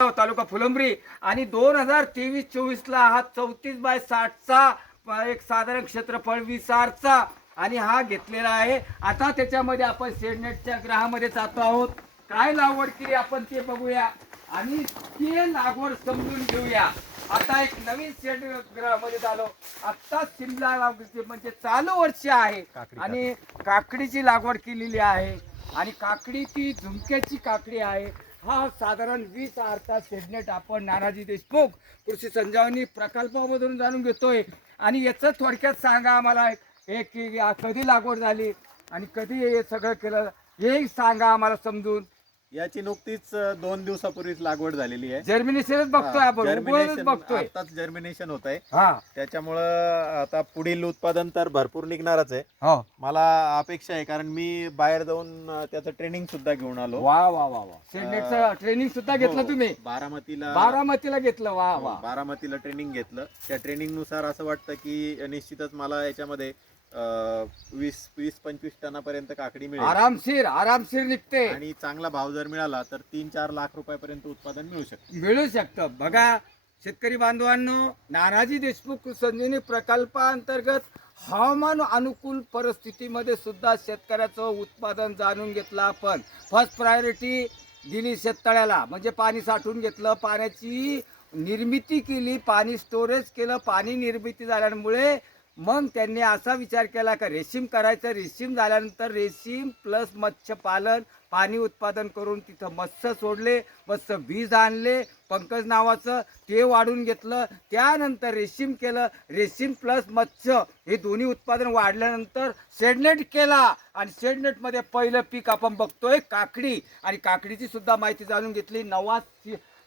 तालुका फुलंब्री आणि 2023-24 हा 34x60चा एक साधारण क्षेत्रफळ 20 आणि हा घेतलेला आहे। आता त्याच्यामध्ये आपण शेडनेटच्या ग्रहामध्ये जातो आहोत, काय लागवड केली आपण ते बघूया आणि ते लागवड समजून घेऊया। आता एक नवीन शेड ग्रहामध्ये झालो, आता शिमला म्हणजे चालू वर्ष आहे आणि काकडीची लागवड केलेली आहे आणि काकडी ती झुमक्याची काकडी आहे। हा साधारण 20 आरचा शेडनेट आपण नानाजी देशमुख कृषी संजीवनी प्रकल्पामधून जाणून घेतोय आणि याचं थोडक्यात सांगा आम्हाला एक कधी लागवड झाली आणि कधी हे सगळं केलं हे सांगा आम्हाला समजून। याची नुकतीच 2 दिवसापूर्वीच लागवड झालेली आहे। जर्मिनेशनच बघतोय आपण, उगवणच बघतोय, आताच जर्मिनेशन होत आहे। हा, त्याच्यामुळं आता पुढील उत्पादन तर भरपूर निघणारच आहे। हो, मला अपेक्षा आहे, कारण मी बाहेर जाऊन त्याचं ट्रेनिंग सुद्धा घेऊन आलो। वा वा वा वा, शेडनेटचं ट्रेनिंग सुद्धा घेतलं तुम्ही? बारामतीला घेतलं, वा वा, बारामतीला ट्रेनिंग घेतलं। त्या ट्रेनिंग नुसार असं वाटतं की निश्चितच मला याच्यामध्ये 20-25 टनापर्यंत काकडी मिळेल, आरामशीर निघते आणि चांगला भाव जर मिळाला तर 3-4 लाख रुपयापर्यंत उत्पादन मिळू शकतं। बघा शेतकरी बांधवांनो, नानाजी देशमुख संजीवनी प्रकल्पाअंतर्गत हवामान अनुकूल परिस्थितीमध्ये सुद्धा शेतकऱ्याचं उत्पादन जाणून घेतलं आपण। फर्स्ट प्रायोरिटी दिली शेततळ्याला, म्हणजे पाणी साठवून घेतलं, पाण्याची निर्मिती केली, पाणी स्टोरेज केलं, पाणी निर्मिती झाल्यामुळे मग त्यांनी असा विचार केला का रेशीम करायचं। रेशीम झाल्यानंतर रेशीम प्लस मत्स्य पालन, पाणी उत्पादन करून तिथं मत्स्य सोडले, मत्स्य बीज आणले पंकज नावाचं, ते वाढून घेतलं, त्यानंतर रेशीम केलं, रेशीम प्लस मत्स्य हे दोन्ही उत्पादन वाढल्यानंतर शेडनेट केला आणि शेडनेटमध्ये पहिलं पीक आपण बघतोय काकडी, आणि काकडीची सुद्धा माहिती जाणून घेतली। 9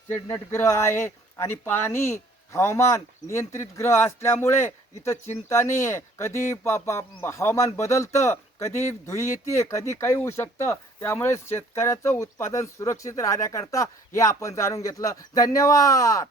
शेडनेट ग्रह आहे आणि पाणी हवामान नियंत्रित ग्रह असल्यामुळे इथं चिंता नाही आहे। कधी हवामान बदलतं, कधी धुळी येते, कधी काही होऊ शकतं, त्यामुळे शेतकऱ्याचं उत्पादन सुरक्षित राहण्याकरता हे आपण जाणून घेतलं। धन्यवाद।